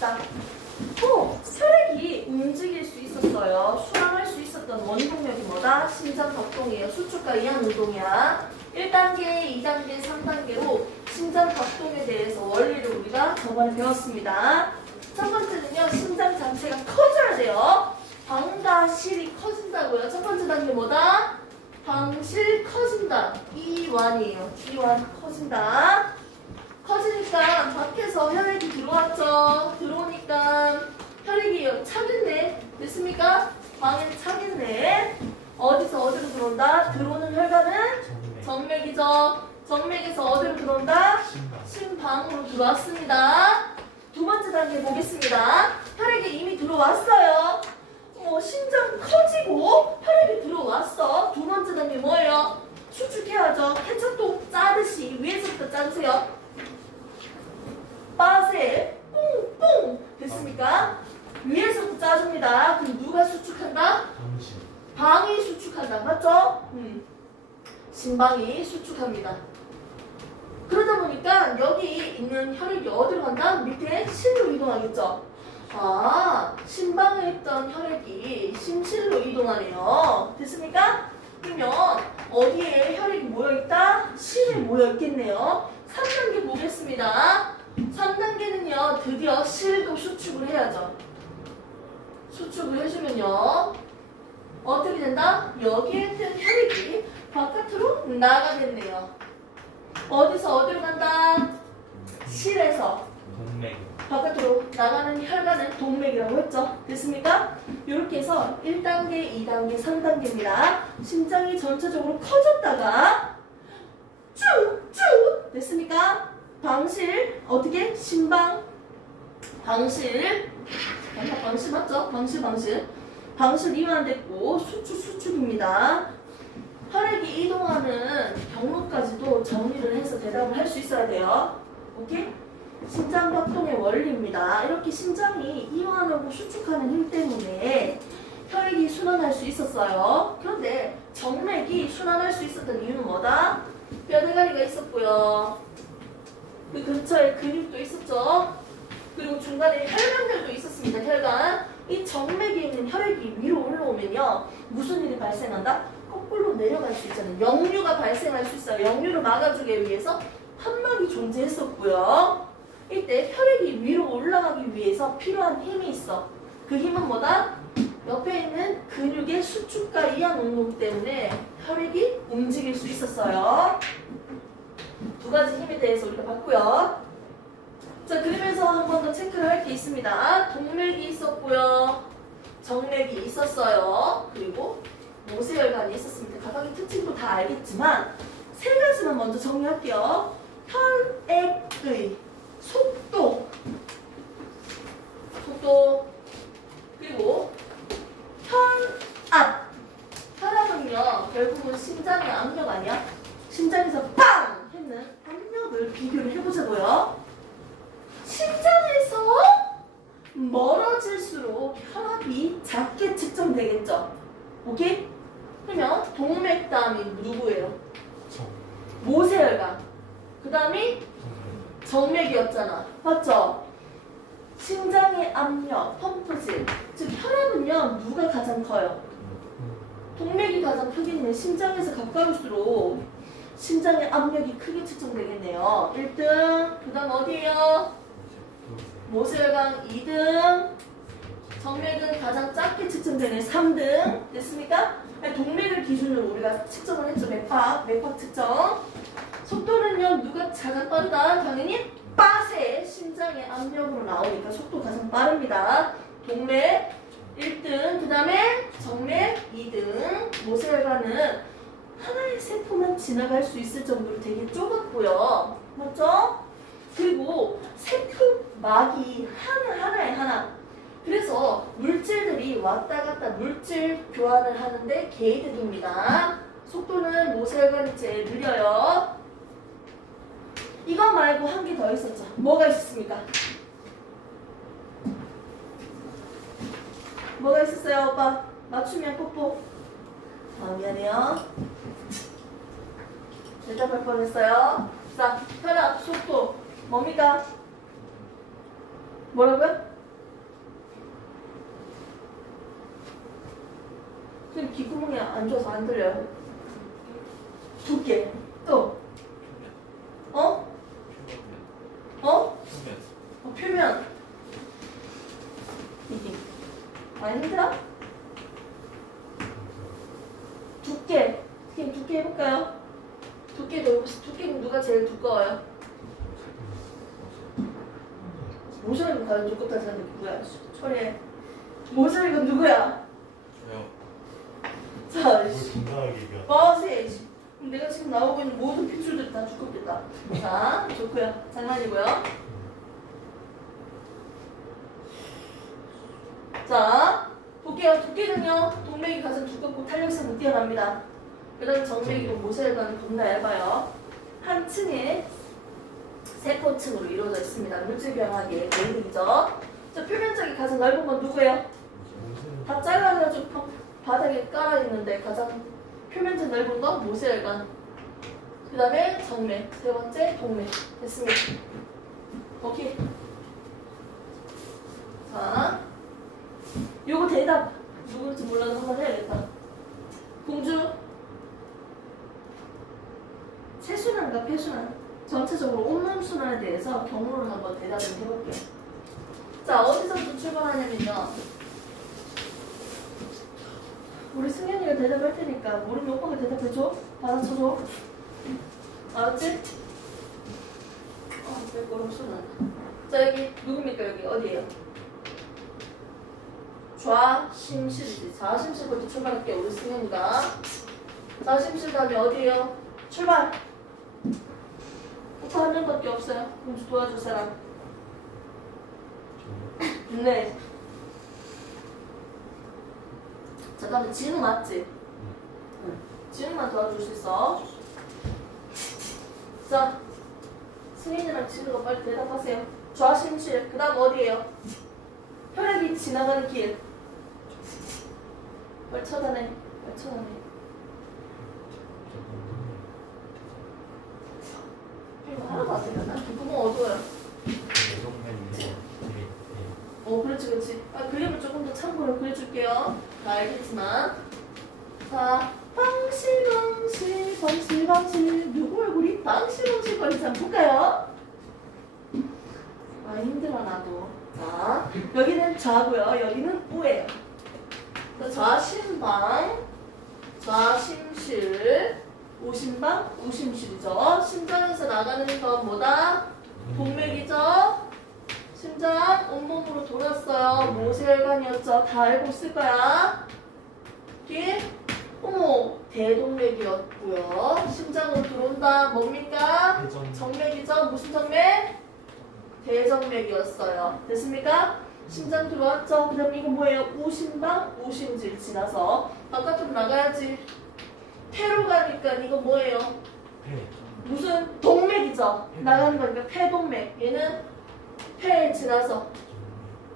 봅시다. 혈액이 움직일 수 있었어요. 순환할 수 있었던 원동력이 뭐다? 심장 박동이에요. 수축과 이완 운동이야. 1단계, 2단계, 3단계로 심장 박동에 대해서 원리를 우리가 저번에 배웠습니다. 첫 번째는요, 심장 자체가 커져야 돼요. 방과 실이 커진다고요. 첫 번째 단계 뭐다? 방실 커진다. 이완이에요. 이완 커진다. 커지니까 밖에서 혈액이 들어왔죠. 들어오니까 혈액이 차겠네. 됐습니까? 방에 차겠네. 어디서 어디로 들어온다? 들어오는 혈관은 정맥이죠. 정맥에서 어디로 들어온다? 심방으로 들어왔습니다. 두 번째 단계 보겠습니다. 혈액이 이미 들어왔어요. 심장 커지고 혈액이 들어왔어. 두 번째 단계 뭐예요? 수축해야죠. 케첩도 짜듯이 위에서부터 짜주세요. 빠세 뿡뿡 됐습니까? 위에서부터 짜줍니다. 그럼 누가 수축한다? 방이 수축한다. 맞죠? 심방이 수축합니다. 그러다 보니까 여기 있는 혈액이 어디로 간다? 밑에 실로 이동하겠죠? 아, 심방에 있던 혈액이 심실로 이동하네요. 됐습니까? 그러면 어디에 혈액이 모여있다? 실에 모여있겠네요. 3단계 보겠습니다. 3단계는요, 드디어 실도 수축을 해야죠. 수축을 해주면요, 어떻게 된다? 여기에 있던 혈액이 바깥으로 나가겠네요. 어디서 어디로 간다? 실에서 바깥으로 나가는 혈관은 동맥이라고 했죠. 됐습니까? 이렇게 해서 1단계, 2단계, 3단계입니다. 심장이 전체적으로 커졌다가 쭉쭉 됐습니까? 방실 어떻게? 심방 방실 방실 맞죠? 방실 이완됐고 수축입니다. 혈액이 이동하는 경로까지도 정리를 해서 대답을 할 수 있어야 돼요. 오케이? 심장 박동의 원리입니다. 이렇게 심장이 이완하고 수축하는 힘 때문에 혈액이 순환할 수 있었어요. 그런데 정맥이 순환할 수 있었던 이유는 뭐다? 뼈대가리가 있었고요. 그 근처에 근육도 있었죠. 그리고 중간에 혈관들도 있었습니다. 혈관. 이 정맥에 있는 혈액이 위로 올라오면요, 무슨 일이 발생한다? 거꾸로 내려갈 수 있잖아요. 역류가 발생할 수 있어요. 역류를 막아주기 위해서 판막이 존재했었고요. 이때 혈액이 위로 올라가기 위해서 필요한 힘이 있어. 그 힘은 뭐다? 옆에 있는 근육의 수축과 이완 운동 때문에 혈액이 움직일 수 있었어요. 두 가지 힘에 대해서 우리가 봤고요. 자, 그러면서 한 번 더 체크를 할 게 있습니다. 동맥이 있었고요. 정맥이 있었어요. 그리고 모세혈관이 있었습니다. 각각의 특징도 다 알겠지만 세 가지만 먼저 정리할게요. 혈액의 속도 그리고 혈압은요 결국은 심장의 압력 아니야? 심장에서 빵! 했는 압력을 비교를 해보자고요. 심장에서 멀어질수록 혈압이 작게 측정되겠죠. 오케이? 그러면 동맥 다음이 누구예요? 모세혈관. 그 다음이 정맥이었잖아. 맞죠? 심장의 압력, 펌프질. 즉 혈압은요 누가 가장 커요? 동맥이 가장 크겠네. 심장에서 가까울수록 심장의 압력이 크게 측정되겠네요. 1등. 그 다음 어디예요? 모세혈관 2등. 정맥은 가장 작게 측정되는 3등. 됐습니까? 동맥을 기준으로 우리가 측정을 했죠. 맥박 측정. 속도는요 누가 가장 빠르다? 당연히 빠세 심장의 압력으로 나오니까 속도 가장 빠릅니다. 동맥 1등, 그 다음에 정맥 2등. 모세혈관은 하나의 세포만 지나갈 수 있을 정도로 되게 좁았고요. 맞죠? 그리고 세포막이 하나에 하나. 그래서 물질들이 왔다 갔다 물질 교환을 하는데 개이득입니다. 속도는 모세혈관이 제일 느려요. 이거 말고 한 개 더 있었죠. 뭐가 있었습니까? 뭐가 있었어요, 오빠? 맞추면 뽀뽀. 미안해요. 대답할 뻔했어요. 자, 혈압, 속도 뭡니까? 뭐라고요? 근데 귓구멍이 안 좋아서 안 들려요. 두께. 또. 어? 어? 표면. 이게. 많이 힘들어? 두께. 두께 해볼까요? 두께는 누가 제일 두꺼워요? 모서리는 과연 두껍다는 사람이 누구야? 처리해. 모서리가 누구야? 저요. 자, 버스에이지. 내가 지금 나오고 있는 모든 핏줄들이 다 두껍겠다. 자, 좋고요. 장난이고요. 자, 볼게요. 두께는요, 동맥이 가장 두껍고 탄력성은 뛰어납니다. 그 다음에 정맥이고 모세혈관은 겁나 얇아요. 한 층에 세포층으로 이루어져 있습니다. 물질병학의 내용이죠. 자, 표면적이 가장 넓은 건 누구예요? 다 잘라가지고 바닥에 깔아있는데 가장 표면적 넓은 건 모세혈관. 그 다음에 정맥, 세 번째 동맥. 됐습니다. 오케이. 자, 요거 대답 누구일지 몰라도 한번 해야겠다. 공주 체순환과 폐순환, 전체적으로 온몸 순환에 대해서 경로를 한번 대답을 해볼게요. 자, 어디서부터 출발하냐면요, 우리 승현이가 대답할 테니까 모르면 오빠가 대답해줘. 받아쳐줘. 알았지? 빼고름 순환. 자, 여기 누굽니까? 여기 어디예요? 좌심실이지. 좌심실부터 출발할게요. 우리 승현이가. 좌심실 다음에 어디예요? 출발! 오빠 한 명밖에 없어요. 공주 도와줄 사람. 네. 자, 다음에 진우 맞지? 응. 진우만 도와줄 수 있어. 자, 승인이랑 진우가 빨리 대답하세요. 좌심실. 그 다음 어디예요? 혈액이 지나가는 길. 빨리 쳐다내. 빨리 쳐다내. 이거 하나도 안 되나? 구멍 어두워요. 그렇지, 그렇지. 그림을 조금 더 참고로 그려줄게요. 다 알겠지만. 자, 방실. 누구 얼굴이 방실거리지 한번 볼까요? 힘들어, 나도. 자, 여기는 좌고요. 여기는 우예요. 좌심방, 좌심실, 우심방, 우심실이죠. 심장에서 나가는 건 뭐다? 동맥이죠. 심장 온몸으로 돌았어요. 모세혈관이었죠. 다 알고 있을 거야. 뒤에 어머, 대동맥이었고요. 심장으로 들어온다. 뭡니까? 정맥이죠. 무슨 정맥? 대정맥이었어요. 됐습니까? 심장 들어왔죠. 그 다음에 이거 뭐예요? 우심방, 우심질 지나서 바깥으로 나가야지. 폐로 가니까 이거 뭐예요? 무슨 동맥이죠. 나가는 거니까 폐동맥. 얘는 폐에 지나서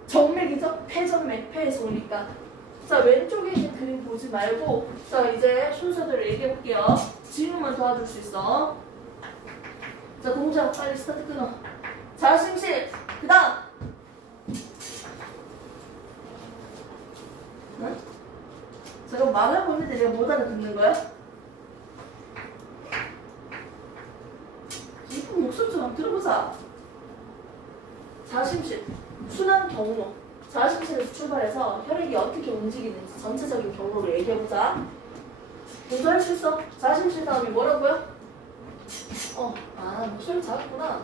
정맥이죠. 폐정맥. 폐에서 오니까. 자, 왼쪽에 있는 그림 보지 말고, 자, 이제 순서대로 얘기해 볼게요. 질문만 도와줄 수 있어. 자, 공작 빨리 스타트 끊어. 좌심실. 그 다음. 응? 제가 말하고 있는데 내가 못 알아듣는 거야? 이쁜 목소리 좀 한번 들어보자. 좌심실. 순환 경로. 좌심실에서 출발해서 혈액이 어떻게 움직이는지 전체적인 경로를 얘기해보자. 먼저 할 수 있어. 좌심실 다음이 뭐라고요? 목소리 작았구나.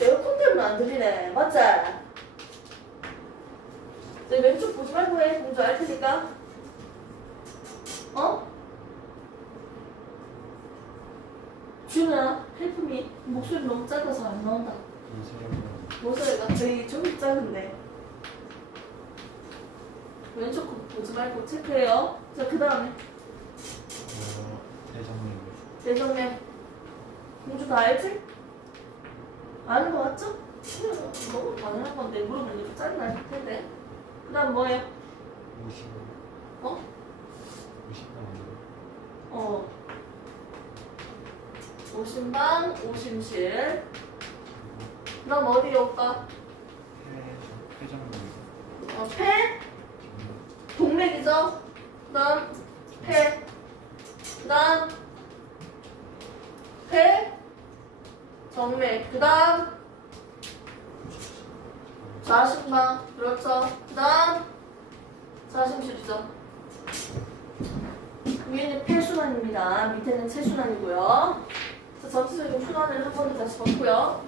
에어컨 때문에 안 들리네. 맞지? 내 왼쪽 보지 말고 해. 공주 알 테니까. 준우야, 헬프미. 목소리 너무 작아서 안 나온다. 모서리가 저희 좀 작은데. 왼쪽 거 보지 말고 체크해요. 자, 그 다음에 대정맥. 공주 다 알지? 아는 거 맞죠? 너무 당연한 건데 물어보는 게 짜증날 텐데. 그 다음 뭐예요? 오심방, 오심실. 그 다음 어디요, 오빠? 폐? 동맥이죠? 그 다음 폐. 그 다음 폐, 정맥. 그 다음 좌심방. 그렇죠. 그 다음 좌심실이죠. 위에는 폐순환입니다. 밑에는 체순환이고요. 자, 전체적인 순환을 한 번 더 다시 봤고요.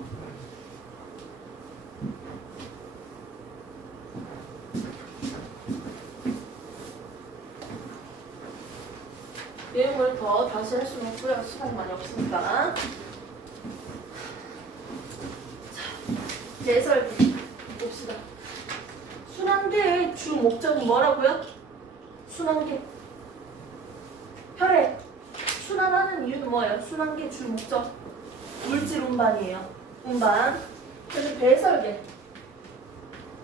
내용을 더 다시 할 수는 없고요. 시간이 많이 없으니까. 자, 배설비 봅시다. 순환계의 주 목적은 뭐라고요? 순환계. 혈액. 순환하는 이유는 뭐예요? 순환계 주 목적. 물질 운반이에요. 운반. 그래서 배설계.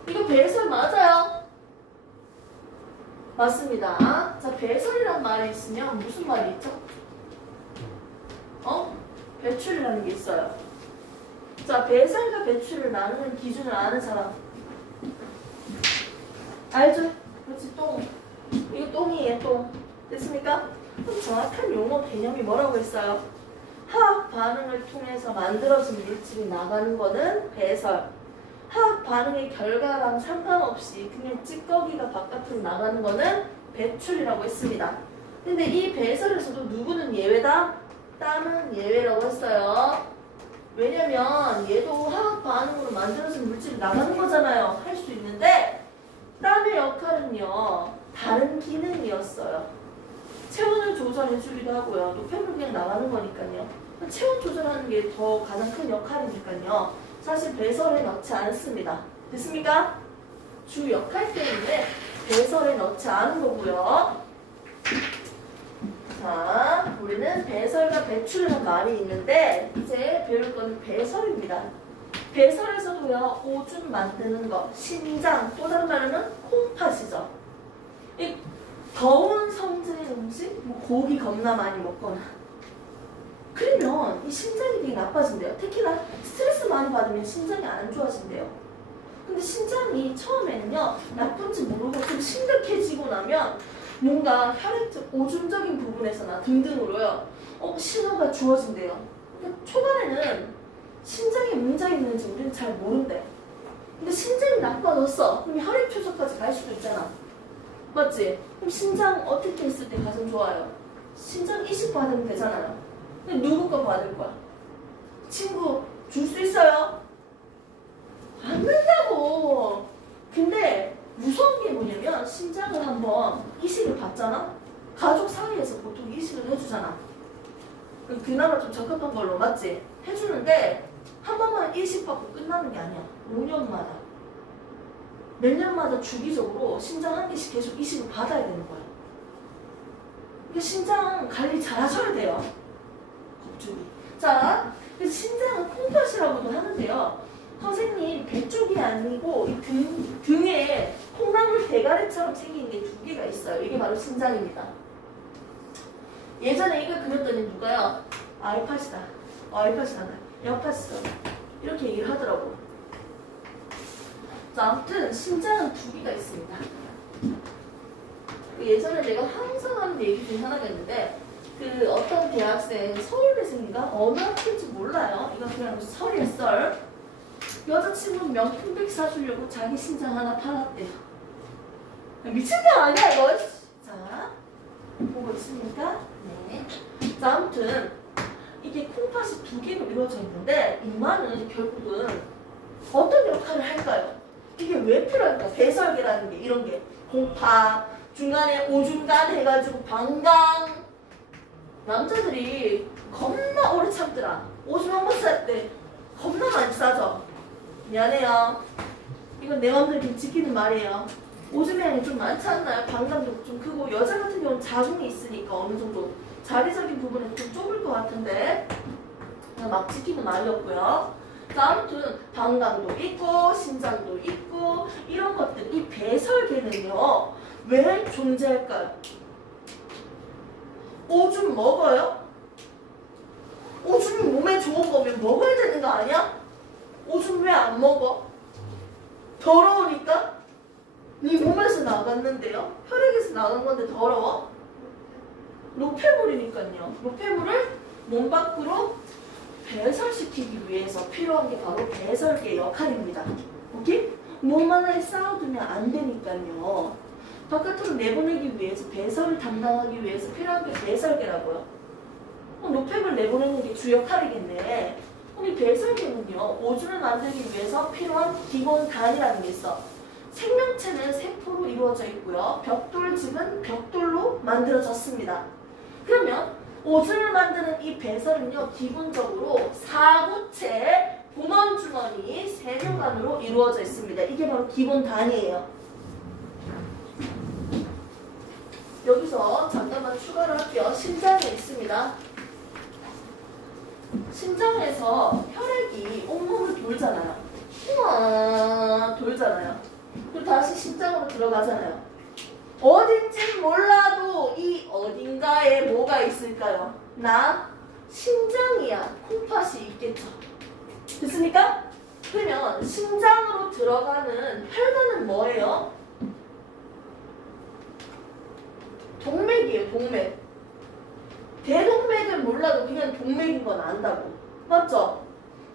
이거 배설 맞아요? 맞습니다. 자, 배설이라는 말이 있으면 무슨 말이 있죠? 배출이라는 게 있어요. 자, 배설과 배출을 나누는 기준을 아는 사람. 알죠? 그렇지, 똥. 이거 똥이에요, 똥. 됐습니까? 그럼 정확한 용어 개념이 뭐라고 했어요? 화학 반응을 통해서 만들어진 물질이 나가는 거는 배설. 화학 반응의 결과랑 상관없이 그냥 찌꺼기가 바깥으로 나가는 거는 배출이라고 했습니다. 근데 이 배설에서도 누구는 예외다? 땀은 예외라고 했어요. 왜냐면 얘도 화학 반응으로 만들어진 물질이 나가는 거잖아요. 할 수 있는데 땀의 역할은요, 다른 기능이었어요. 체온을 조절해주기도 하고요. 노폐물 그냥 나가는 거니까요. 체온 조절하는 게 더 가장 큰 역할이니까요. 사실 배설에 넣지 않습니다. 됐습니까? 주 역할 때문에 배설에 넣지 않은 거고요. 자, 우리는 배설과 배출이라는 말이 있는데 이제 배울 거는 배설입니다. 배설에서도요, 오줌 만드는 거, 신장, 또 다른 말로는 콩팥이죠. 이 더운 성질의 음식, 뭐 고기 겁나 많이 먹거나 그러면 이 신장이 되게 나빠진대요. 특히나 스트레스 많이 받으면 신장이 안 좋아진대요. 근데 신장이 처음에는요, 나쁜지 모르고 좀 심각해지고 나면 뭔가 혈액, 오줌적인 부분에서나 등등으로요, 신호가 주어진대요. 그러니까 초반에는 신장에 문제가 있는지 우리는 잘 모른대. 근데 신장이 나빠졌어. 그럼 혈액 표적까지 갈 수도 있잖아. 맞지? 그럼 신장 어떻게 했을 때 가장 좋아요? 신장 이식 받으면 되잖아요. 근데 누구 거 받을 거야? 친구 줄 수 있어요? 안 된다고. 근데 무서운 게 뭐냐면 신장을 한번 이식을 받잖아? 가족 사이에서 보통 이식을 해주잖아. 그나마 좀 적합한 걸로, 맞지? 해주는데 한 번만 이식 받고 끝나는 게 아니야. 5년마다. 몇 년마다 주기적으로 신장 한 개씩 계속 이식을 받아야 되는 거야. 그러니까 신장 관리 잘 하셔야 돼요. 겁주기. 자, 그래서 신장은 콩팥이라고도 하는데요. 선생님, 배 쪽이 아니고 이 등에 콩나물 대가리처럼 생긴 게 두 개가 있어요. 이게 바로 신장입니다. 예전에 이걸 그렸더니 누가요? 알팟이다. 알팟이다. 여팟이다. 이렇게 얘기를 하더라고. 자, 아무튼 신장은 두 개가 있습니다. 예전에 내가 항상 하는 얘기 중에 하나가 있는데, 그 어떤 대학생, 서울대생인가? 어느 학교인지 몰라요. 이거 그냥 설이에요, 썰. 여자친구 명품백 사주려고 자기 신장 하나 팔았대요. 미친 거 아니야, 이거? 자, 보고 있습니까? 네. 자, 아무튼 이게 콩팥이 두 개로 이루어져 있는데 이마는 결국은 어떤 역할을 할까요? 이게 왜 필요할까? 배설계라는 게, 이런 게 콩팥, 중간에 오줌간 해가지고 방광. 남자들이 겁나 오래 참더라. 오줌 한 번 쌀 때 겁나 많이 싸죠. 미안해요. 이건 내 맘대로 이렇게 지키는 말이에요. 오줌 양이 좀 많지 않나요? 방광도 좀 크고, 여자 같은 경우는 자궁이 있으니까 어느 정도 자리적인 부분은 좀 좁을 것 같은데 그냥 막 지키는 말이었고요. 자, 아무튼 방광도 있고 신장도 있고 이런 것들, 이 배설계는요 왜 존재할까요? 오줌 먹어요? 오줌이 몸에 좋은 거면 먹어야 되는 거 아니야? 오줌 왜 안 먹어? 더러우니까? 네 몸에서 나갔는데요? 혈액에서 나간 건데 더러워? 노폐물이니까요. 노폐물을 몸 밖으로 배설시키기 위해서 필요한 게 바로 배설계 역할입니다. 오케이? 몸 안에 쌓아두면 안 되니까요. 바깥으로 내보내기 위해서 배설을 담당하기 위해서 필요한 게 배설계라고요. 노폐물 내보내는 게 주 역할이겠네. 이 배설계는요. 오줌을 만들기 위해서 필요한 기본 단위라는 게 있어. 생명체는 세포로 이루어져 있고요. 벽돌집은 벽돌로 만들어졌습니다. 그러면 오줌을 만드는 이 배설은요. 기본적으로 사구체, 보먼주머니, 세뇨관으로 이루어져 있습니다. 이게 바로 기본 단위예요. 여기서 잠깐만 추가를 할게요. 심장에 있습니다. 심장에서 혈액이 온몸을 돌잖아요. 우와, 돌잖아요. 그리고 다시 심장으로 들어가잖아요. 어딘지 몰라도 이 어딘가에 뭐가 있을까요? 나 심장이야. 콩팥이 있겠죠. 됐습니까? 그러면 심장으로 들어가는 혈관은 뭐예요? 동맥이에요. 동맥. 대동맥은 몰라도 그냥 동맥인 건 안다고. 맞죠?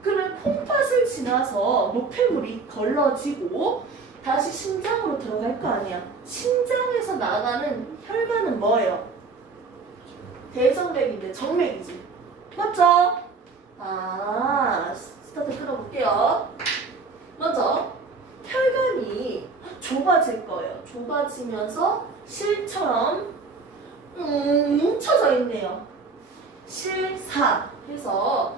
그러면 콩팥을 지나서 노폐물이 걸러지고 다시 심장으로 들어갈 거 아니야. 심장에서 나가는 혈관은 뭐예요? 대정맥인데 정맥이지. 맞죠? 스타트 끊어볼게요. 먼저 혈관이 좁아질 거예요. 좁아지면서 실처럼 뭉쳐져 있네요. 실사 해서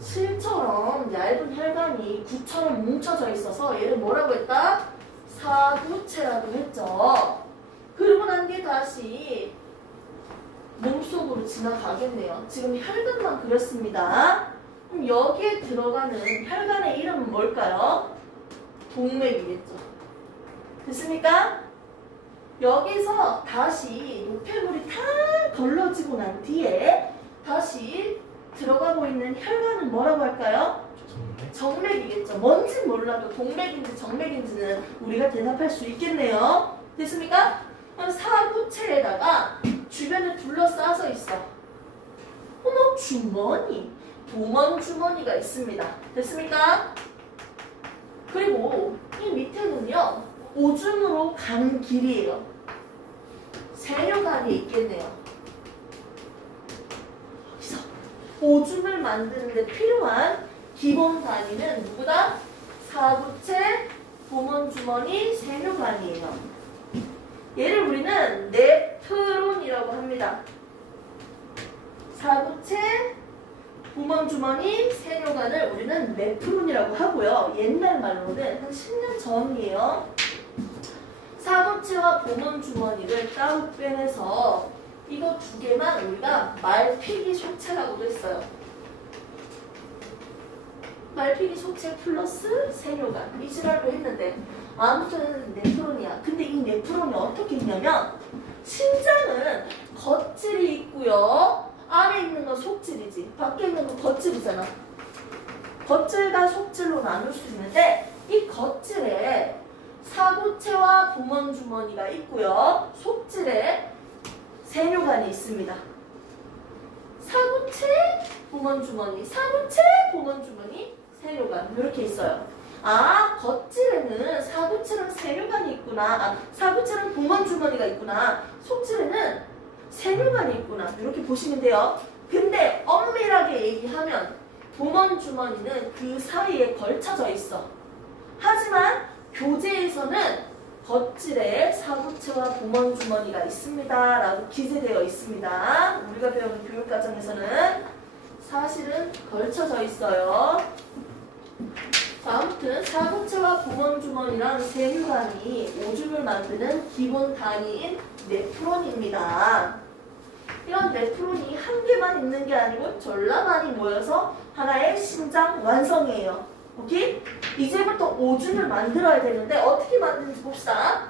실처럼 얇은 혈관이 구처럼 뭉쳐져 있어서 얘를 뭐라고 했다? 사구체라고 했죠. 그러고 난 뒤에 다시 몸속으로 지나가겠네요. 지금 혈관만 그렸습니다. 그럼 여기에 들어가는 혈관의 이름은 뭘까요? 동맥이겠죠. 됐습니까? 여기서 다시 노폐물이 다 걸러지고 난 뒤에 다시 들어가고 있는 혈관은 뭐라고 할까요? 정맥이겠죠. 뭔지 몰라도 동맥인지 정맥인지는 우리가 대답할 수 있겠네요. 됐습니까? 그럼 사구체에다가 주변을 둘러싸여 있어. 어머, 주머니. 보먼주머니가 있습니다. 됐습니까? 그리고 이 밑에는요. 오줌으로 가는 길이에요. 세뇨관이 있겠네요. 여기서 오줌을 만드는데 필요한 기본 단위는 누구다? 사구체, 보먼주머니, 세뇨관이에요. 얘를 우리는 네프론이라고 합니다. 사구체, 보먼주머니, 세뇨관을 우리는 네프론이라고 하고요. 옛날 말로는 한 10년 전이에요. 사구체와 보먼주머니를 따로 빼내서 이거 두 개만 우리가 말피기 속체라고도 했어요. 말피기 속체 플러스 세뇨관 이 지랄로 했는데 아무튼 네프론이야. 근데 이 네프론이 어떻게 있냐면 심장은 겉질이 있고요. 안에 있는 건 속질이지. 밖에 있는 건 겉질이잖아. 겉질과 속질로 나눌 수 있는데 이 겉질에 사구체와 보먼주머니가 있고요. 속질에 세뇨관이 있습니다. 사구체, 보먼주머니, 사구체, 보먼주머니, 세뇨관 이렇게 있어요. 겉질에는 사구체랑 세뇨관이 있구나. 사구체랑 보먼주머니가 있구나. 속질에는 세뇨관이 있구나. 이렇게 보시면 돼요. 근데 엄밀하게 얘기하면 보먼주머니는 그 사이에 걸쳐져 있어. 하지만 교재에서는 겉질에 사구체와 보먼주머니가 있습니다. 라고 기재되어 있습니다. 우리가 배우는 교육과정에서는 사실은 걸쳐져 있어요. 자, 아무튼 사구체와 보먼주머니랑 세뇨관이 오줌을 만드는 기본 단위인 네프론입니다. 이런 네프론이 한 개만 있는 게 아니고 졸라 많이 모여서 하나의 심장 완성이에요. 오케이? 이제부터 오줌을 만들어야 되는데 어떻게 만드는지 봅시다.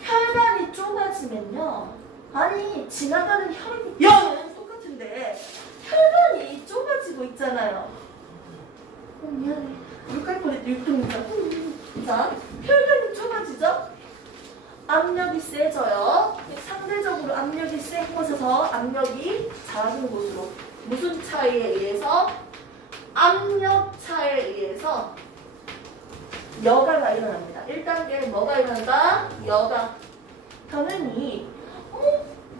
혈관이 좁아지면요. 아니 지나가는 혈관이 야! 똑같은데 혈관이 좁아지고 있잖아요. 미안해. 육갈 뻔했다. 육등이다. 자, 혈관이 좁아지죠? 안 압력이 세져요. 상대적으로 압력이 센 곳에서 압력이 작은 곳으로. 무슨 차이에 의해서? 압력 차이에 의해서 여가가 일어납니다. 1단계에 뭐가 일어난다? 여가. 당연히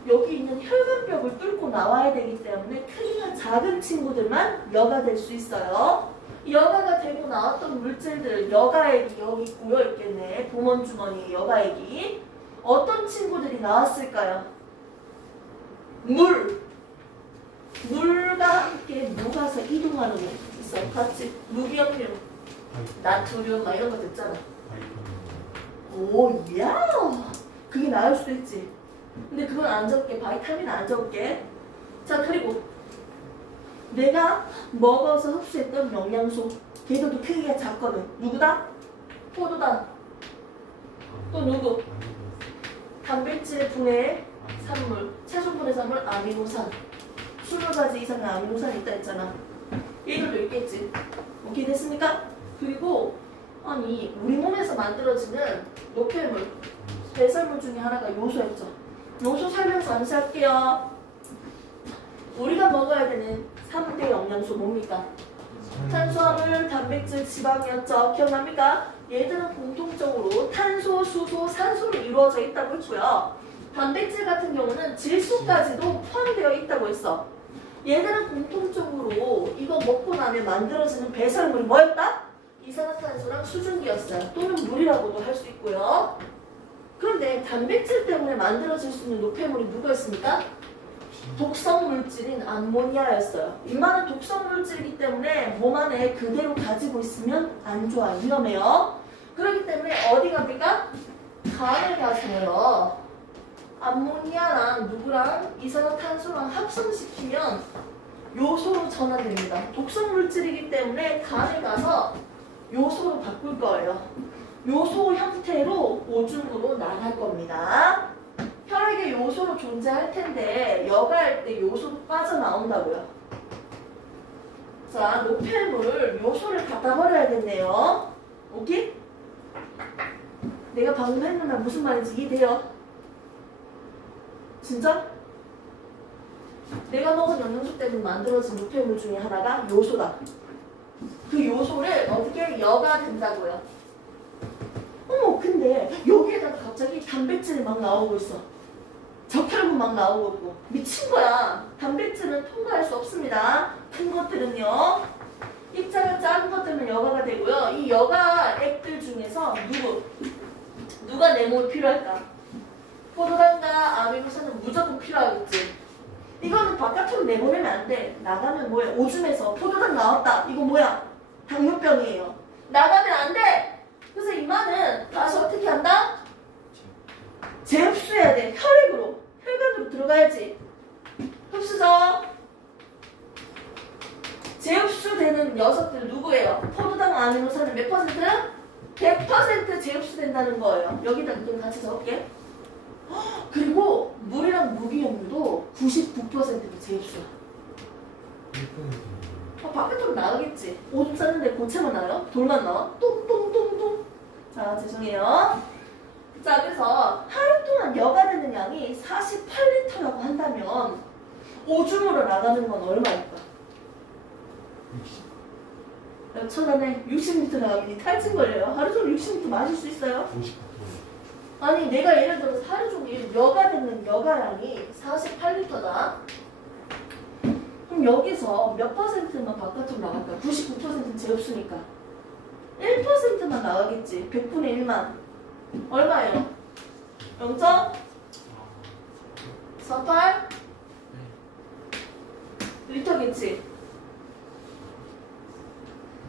여기 있는 혈관벽을 뚫고 나와야 되기 때문에 크기가 작은 친구들만 여가 될 수 있어요. 여가가 되고 나왔던 물질들, 여가액이 여기 고여 있겠네. 보먼 주머니 여가액이. 어떤 친구들이 나왔을까요? 물과 함께 녹아서 이동하는 거 있어. 같이 무기염류, 나트륨 막 이런 거 됐잖아. 오, 야, 그게 나을 수도 있지. 근데 그건 안 적게, 바이타민 안 적게. 자, 그리고 내가 먹어서 흡수했던 영양소, 걔들도 크기가 작거든. 누구다? 포도당. 또 누구? 단백질 분해 산물, 채소 분해 산물, 아미노산. 20가지 이상의 아미노산이 있다 했잖아. 얘들도 있겠지. 오케이, 됐습니까? 그리고 아니 우리 몸에서 만들어지는 노폐물, 배설물 중에 하나가 요소였죠. 요소 설명 잠시 할게요. 우리가 먹어야 되는 3대 영양소 뭡니까? 탄수화물, 단백질, 지방이었죠. 기억납니까? 얘들은 공통적으로 탄소, 수소, 산소로 이루어져 있다고 했고요. 단백질 같은 경우는 질소까지도 포함되어 있다고 했어. 얘들은 공통적으로 이거 먹고 나면 만들어지는 배설물이 뭐였다? 이산화탄소랑 수증기였어요. 또는 물이라고도 할 수 있고요. 그런데 단백질 때문에 만들어질 수 있는 노폐물이 누가 있습니까? 독성 물질인 암모니아였어요. 이만한 독성 물질이기 때문에 몸 안에 그대로 가지고 있으면 안 좋아, 위험해요. 그렇기 때문에 어디 갑니까? 간에 가서요. 암모니아랑 누구랑 이산화탄소랑 합성시키면 요소로 전환됩니다. 독성 물질이기 때문에 간에 가서 요소로 바꿀 거예요. 요소 형태로 오줌으로 나갈 겁니다. 혈액에 요소로 존재할 텐데 여가할 때 요소도 빠져나온다고요. 자, 노폐물 요소를 갖다 버려야겠네요. 오케이? 내가 방금 했는 말 무슨 말인지 이해돼요? 진짜? 내가 먹은 영양소 때문에 만들어진 노폐물 중에 하나가 요소다. 그 요소를 어떻게 여가 된다고요? 어머, 근데 여기에다가 갑자기 단백질이 막 나오고 있어. 적혈구 막 나오고 있고. 미친 거야. 단백질은 통과할 수 없습니다. 큰 것들은요. 입자가 작은 것들은 여가가 되고요. 이 여가액들 중에서 누가 내 몸에 필요할까? 포도당과 아미노산은 무조건 필요하겠지. 이거는 바깥으로 내보내면 안 돼. 나가면 뭐야? 오줌에서 포도당 나왔다. 이거 뭐야? 당뇨병이에요. 나가면 안 돼. 그래서 이마는 다시 어떻게 한다? 재흡수해야 돼. 혈액으로. 혈관으로 들어가야지. 흡수죠. 재흡수되는 녀석들 누구예요? 포도당 아미노산은 몇 퍼센트? 100% 재흡수된다는 거예요. 여기다 좀 같이 적을게. 그리고 물이랑 무기염료도 99%도 재흡수야. 바깥으로 나가겠지. 오줌 쌌는데 고체만 나와요? 돌만 나와? 똥똥똥똥. 자, 죄송해요. 자, 그래서 하루 동안 여가되는 양이 48리터라고 한다면 오줌으로 나가는 건 얼마일까? 60. 천안에 60리터 나가면 탈진 걸려요. 하루 종일 60리터 마실 수 있어요? 50%. 아니, 내가 예를 들어서 하루 종일 여가되는 여가량이 48리터다. 그럼 여기서 몇 퍼센트만 바깥으로 나갈까? 99%는 재흡수니까 1%만 나가겠지. 100분의 1만 얼마예요? 0.48 리터겠지.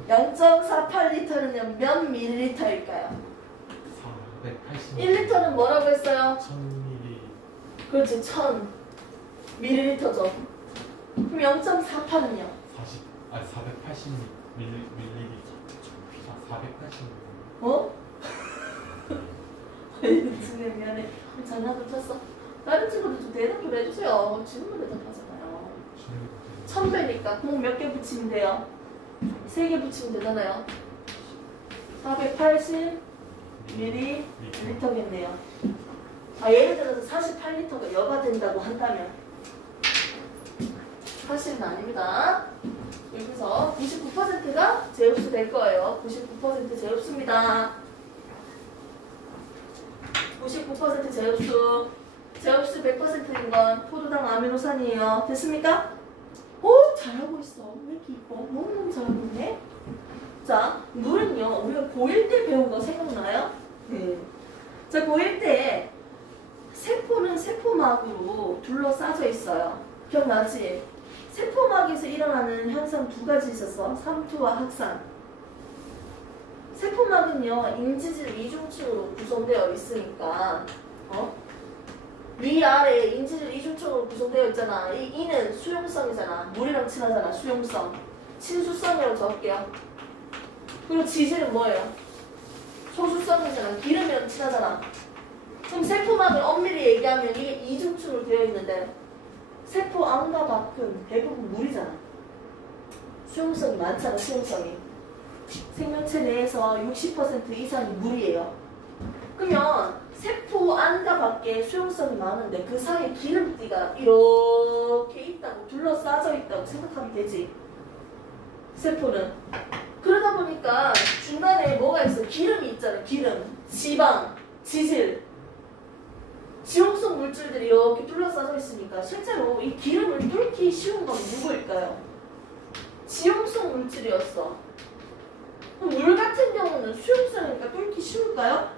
0.48리터는 몇 밀리리터일까요? 480. 1리터는 뭐라고 했어요? 1000ml. 그렇지, 1000 밀리리터죠. 그럼 0.48은요? 480 밀리리터. 480. 어? 진짜 미안해. 장난도 쳤어. 다른 친구들 좀 대답 좀 해주세요. 질문 대답하잖아요. 1000배니까 공 몇 개 붙이면 돼요? 3개 붙이면 되잖아요. 480 밀리리터겠네요. 예를 들어서 48리터가 여가 된다고 한다면 사실은 아닙니다. 여기서 99%가 제흡수 될 거예요. 99% 제흡수입니다. 99% 제흡수. 제흡수 100%인 건 포도당 아미노산이에요. 됐습니까? 오, 잘하고 있어. 왜 이렇게 이뻐? 너무너무 잘하고 있네. 자, 물은요, 우리가 고1 때 배운 거 생각나요? 네. 자, 고1 때 세포는 세포막으로 둘러싸져 있어요. 기억나지? 세포막에서 일어나는 현상 두 가지 있었어. 삼투와 확산. 세포막은요, 인지질 이중층으로 구성되어 있으니까, 위아래 인지질 이중층으로 구성되어 있잖아. 이 이는 수용성이잖아. 물이랑 친하잖아. 수용성. 친수성이라고 적을게요. 그리고 지질은 뭐예요? 소수성이잖아. 기름이랑 친하잖아. 그럼 세포막을 엄밀히 얘기하면 이게 이중층으로 되어 있는데 세포 안과 밖은 대부분 물이잖아. 수용성이 많잖아. 수용성이. 생명체 내에서 60% 이상이 물이에요. 그러면 세포 안과 밖에 수용성이 많은데 그 사이에 기름띠가 이렇게 있다고 둘러싸져 있다고 생각하면 되지. 세포는. 그러다 보니까 중간에 뭐가 있어? 기름이 있잖아. 기름, 지방, 지질. 지용성 물질들이 이렇게 둘러싸져 있으니까 실제로 이 기름을 뚫기 쉬운 건 누구일까요? 지용성 물질이었어. 물 같은 경우는 수용성이니까 뚫기 쉬울까요?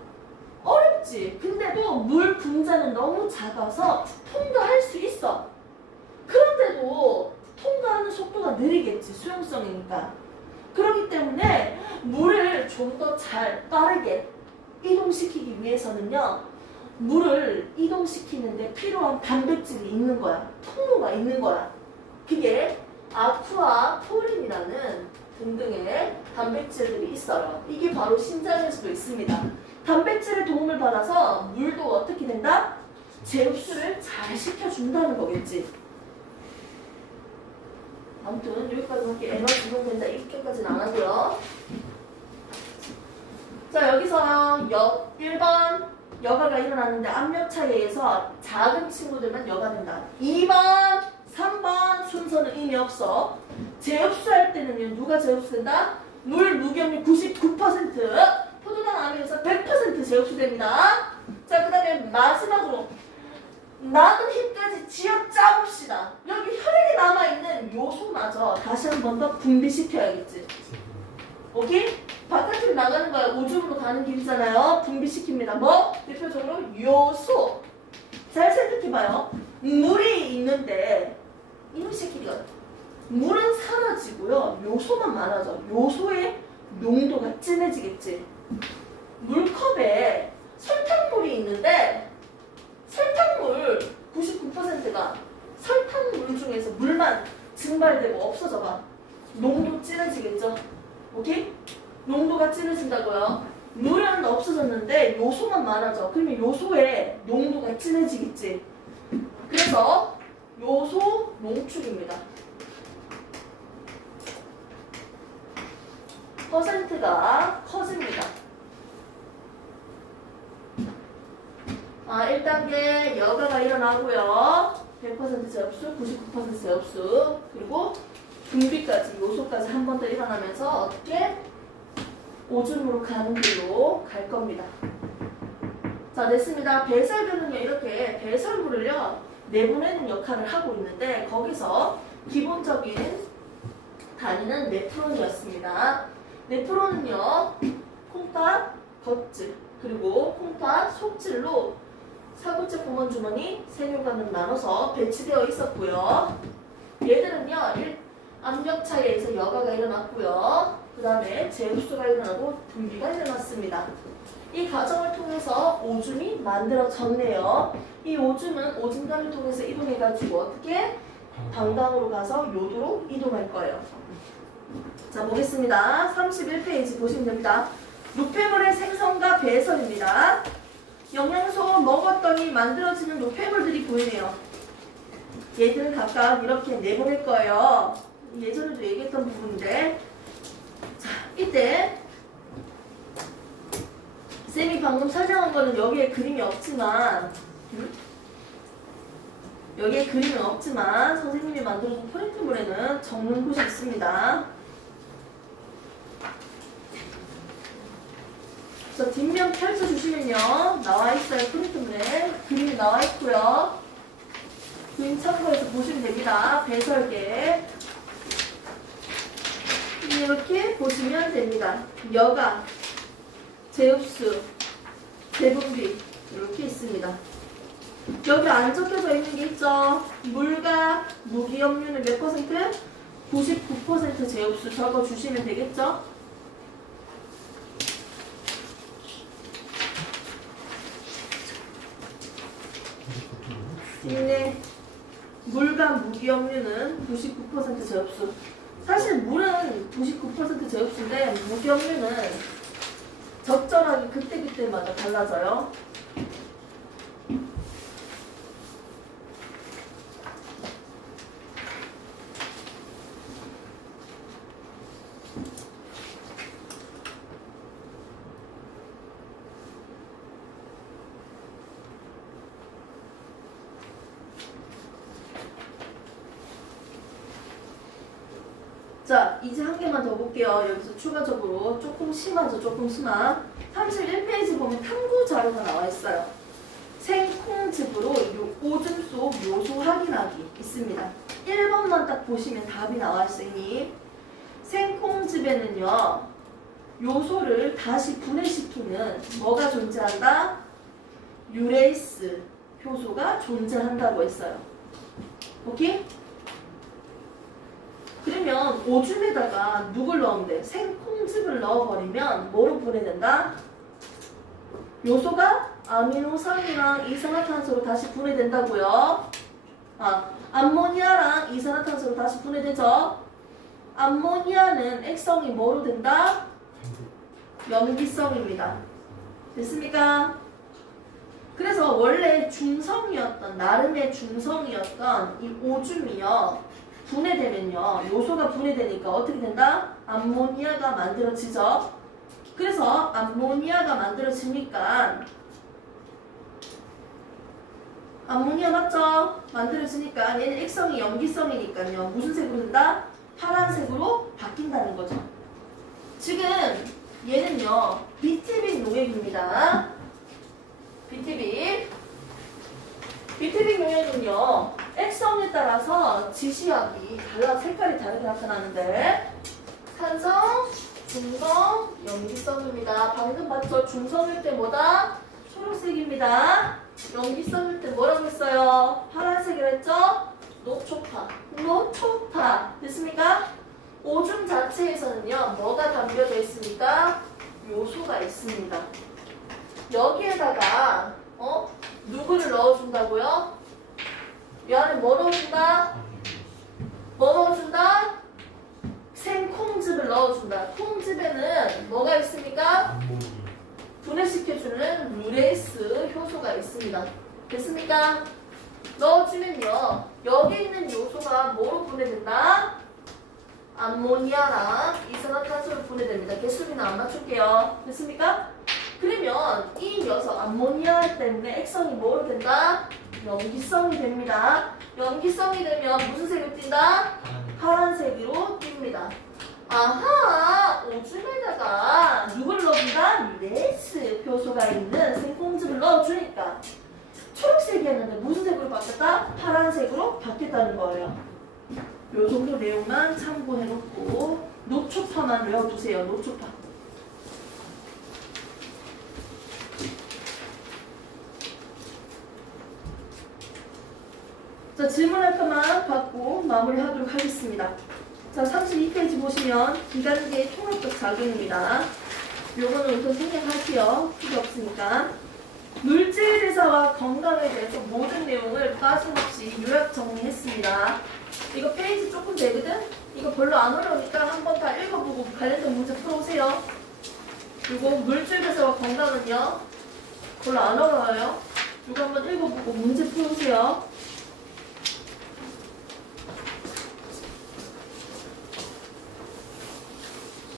어렵지. 근데도 물 분자는 너무 작아서 통과할 수 있어. 그런데도 통과하는 속도가 느리겠지. 수용성이니까. 그렇기 때문에 물을 좀 더 잘 빠르게 이동시키기 위해서는요. 물을 이동시키는데 필요한 단백질이 있는 거야. 통로가 있는 거야. 그게 아쿠아 포린이라는 등등의 단백질들이 있어요. 이게 바로 신장에서도 있습니다. 단백질의 도움을 받아서 물도 어떻게 된다? 제흡수를 잘 시켜준다는 거겠지. 아무튼 여기까지밖에 에너 적용된다 이렇게까지는 안 하고요. 자, 여기서 1번 여가가 일어났는데 압력 차이에 의해서 작은 친구들만 여가 된다. 2번, 3번 순서는 의미 없어. 제흡수할 때는요, 누가 제흡수된다? 물 무경류 99%, 포도당 아미노산 100% 제흡수됩니다. 자, 그 다음에 마지막으로 남은 힘까지 쥐어짜봅시다. 여기 혈액에 남아있는 요소마저 다시 한 번 더 분비시켜야겠지. 오케이? 바깥으로 나가는 거야. 오줌으로 가는 길이잖아요. 분비시킵니다. 뭐? 대표적으로 요소. 잘 생각해봐요. 물이 있는데 이놈 새끼가 물은 사라지고요. 요소만 많아져. 요소의 농도가 진해지겠지. 물컵에 설탕물이 있는데 설탕물 99%가 설탕물 중에서 물만 증발되고 없어져봐. 농도 진해지겠죠? 오케이? 농도가 진해진다고요. 물은 없어졌는데 요소만 많아져. 그러면 요소의 농도가 진해지겠지. 그래서 요소 농축입니다. 퍼센트가 커집니다. 1단계 여가가 일어나고요. 100% 제흡수, 99% 제흡수, 그리고 분비까지, 요소까지 한 번 더 일어나면서 어떻게? 오줌으로 가는 길로 갈 겁니다. 자, 됐습니다. 배설균은요, 이렇게 배설물을요, 내보내는 역할을 하고 있는데, 거기서 기본적인 단위는 네프론이었습니다. 네프론은요, 콩팥 겉질, 그리고 콩팥 속질로 사구째 구멍주머니 세균관으로 나눠서 배치되어 있었고요. 얘들은요, 압력 차이에 의해서 여가가 일어났고요. 그 다음에 제흡수가 일어나고 분비가 일어났습니다. 이 과정을 통해서 오줌이 만들어졌네요. 이 오줌은 오줌관을 통해서 이동해가지고 어떻게? 방광으로 가서 요도로 이동할 거예요. 자, 보겠습니다. 31페이지 보시면 됩니다. 노폐물의 생성과 배설입니다. 영양소 먹었더니 만들어지는 노폐물들이 보이네요. 얘들은 각각 이렇게 내보낼 거예요. 예전에도 얘기했던 부분인데, 자, 이때 쌤이 방금 설명한 거는 여기에 그림이 없지만 여기에 그림은 없지만 선생님이 만들어준 프린트물에는 적는 곳이 있습니다. 그래서 뒷면 펼쳐주시면요. 나와있어요. 프린트물에. 그림이 나와있고요. 그림 참고해서 보시면 됩니다. 배설계. 이렇게 보시면 됩니다. 여가, 제흡수, 제분비 이렇게 있습니다. 여기 안 적혀져 있는 게 있죠. 물과 무기염료는 몇 퍼센트? 99% 제흡수 적어주시면 되겠죠. 네. 물과 무기염료는 99% 제흡수. 사실 물은 99% 제흡수인데 무기염료는 적절하게 그때그때마다 달라져요. 자, 이제 한 개만 더 볼게요. 여기서 추가적으로 조금 심하죠. 조금 심한. 31페이지 보면 탐구 자료가 나와 있어요. 생콩즙으로 오줌 속 요소 확인하기 있습니다. 1번만 딱 보시면 답이 나와 있어요. 이미. 생콩즙에는요. 요소를 다시 분해시키는 뭐가 존재한다? 유레이스 효소가 존재한다고 했어요. 오케이? 그러면 오줌에다가 누굴 넣으면 돼? 생콩즙을 넣어버리면 뭐로 분해된다? 요소가 아미노산이랑 이산화탄소로 다시 분해된다고요. 암모니아랑 이산화탄소로 다시 분해되죠. 암모니아는 액성이 뭐로 된다? 염기성입니다. 됐습니까? 그래서 원래 중성이었던, 나름의 중성이었던 이 오줌이요. 분해되면요. 요소가 분해되니까 어떻게 된다? 암모니아가 만들어지죠. 그래서 암모니아가 만들어지니까 암모니아 맞죠? 만들어지니까 얘는 액성이 염기성이니까요. 무슨 색으로 된다? 파란색으로 바뀐다는 거죠. 지금 얘는요. 비티빅 농액입니다. 비티빅 농액은요. 액성에 따라서 지시압이 달라 색깔이 다르게 나타나는데 산성, 중성, 염기성입니다. 방금 봤죠? 중성일 때 뭐다? 초록색입니다. 염기성일 때 뭐라고 했어요? 파란색이라 했죠? 녹초파. 됐습니까? 오줌 자체에서는요. 뭐가 담겨져 있습니까? 요소가 있습니다. 여기에다가 누구를 넣어준다고요? 이 안에 뭐 넣어준다? 뭐 넣어준다? 생콩즙을 넣어준다. 콩즙에는 뭐가 있습니까? 분해시켜주는 유레이스 효소가 있습니다. 됐습니까? 넣어주면요. 여기 있는 요소가 뭐로 분해된다? 암모니아랑 이산화탄소로 분해됩니다. 개수비는 안 맞출게요. 됐습니까? 그러면 이 녀석 암모니아 때문에 액성이 뭐로 된다? 염기성이 됩니다. 염기성이 되면 무슨 색으로 띈다? 파란색으로 띕니다. 아하! 오줌에다가 누구를 넣어준다? 유레이스 효소가 있는 생콩즙을 넣어주니까 초록색이었는데 무슨 색으로 바뀌었다? 파란색으로 바뀌었다는 거예요. 요 정도 내용만 참고해놓고 녹초파만 외워두세요. 녹초파. 자, 질문할 것만 받고 마무리하도록 하겠습니다. 자, 32페이지 보시면 기관지의 통합적 작용입니다. 요거는 우선 생략할게요. 필요 없으니까. 물질 대사와 건강에 대해서 모든 내용을 빠짐없이 요약 정리했습니다. 이거 페이지 조금 되거든? 이거 별로 안 어려우니까 한번 다 읽어보고 관련된 문제 풀어오세요. 그리고 물질 대사와 건강은요 별로 안 어려워요. 이거 한번 읽어보고 문제 풀어오세요.